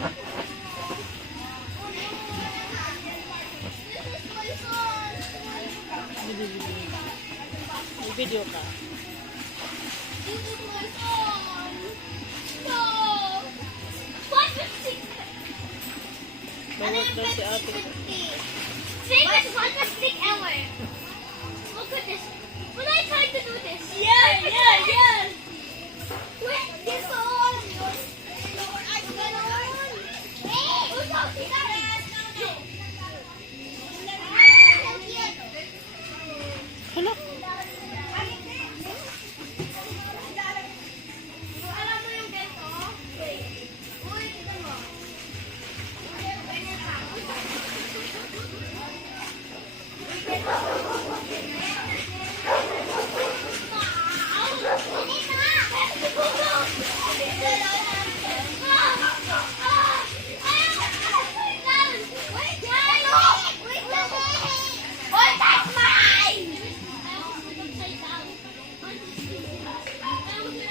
May video ka. Bawag daw si ate. Famous one stick ever. Look at this. When I tried to do this. Yeah. Wait, this on. I got on. Hey, who's out here? Hala. Alam mo yung ganito? Uy, tignan mo.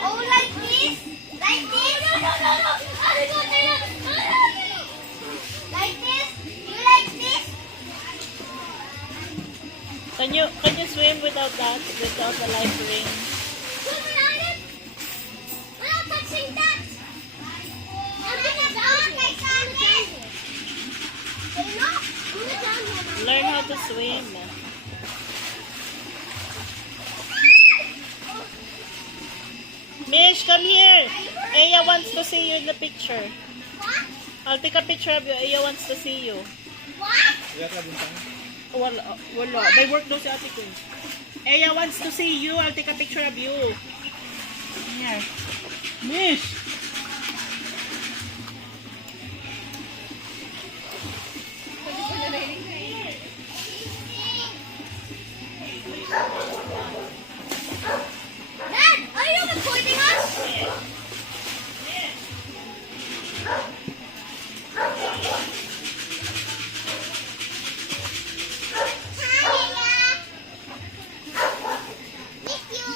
Oh, like this? Like this? No. Like this? You like this? Can you swim without that? Without the life ring? Swim around it? Without touching that? And then it's on like that. Learn how to swim. Mish, come here. Aya wants to see you in the picture. What? I'll take a picture of you. Aya wants to see you. What? Wala. May work daw si ate ko. Aya wants to see you. I'll take a picture of you. Here. Mish! Dad, are you recording us? Miss you.